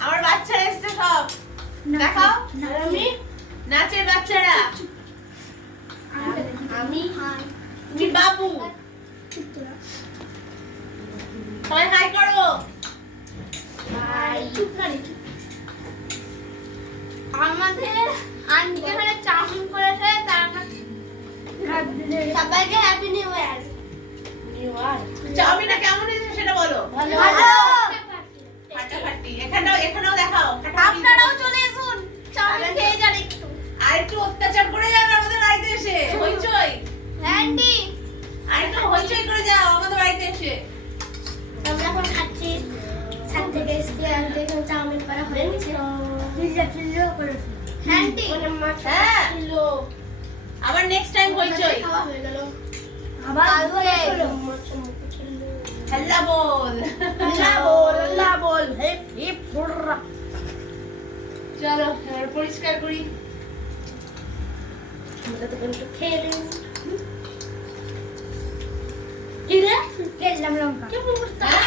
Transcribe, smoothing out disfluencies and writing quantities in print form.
আমার বাচ্চারা এসছে সব দেখাও আমি নাচের বাচ্চারা আমি তুমি বাবু সবাই হাই করো আমাদের আন্টি এখানে চাউমিন করেছে তারপর সবাইকে হ্যাপি নিউ ইয়ার। চাউমিনটা কেমন হয়েছে সেটা বলো ভালো ফাটাফাটি এখানেও দেখাও আপনারাও চলে আসুন চাউমিন খেয়ে যান একটু। আর একটু অত্যাচার করে যান আমাদের বাড়িতে এসে হইচই আন্টি আর একটু হইচই করে যাও আমাদের বাড়িতে এসে আমরা এখন খাচ্ছি সাত থেকে এসে আন্টি এখানে চাউমিন করা হয়েছে চিল্লা করেছে আন্টি হ্যাঁ আবার নেক্সট টাইম হইচই খাওয়া হয়ে গেল আবার হলো হল্লা বল আল্লাহ বল হিপ হিপ হুররা। চলো এবার পরিষ্কার করি আমরা তো একটু খেয়ে নিই কি রে খেলাম লঙ্কা হ্যাঁ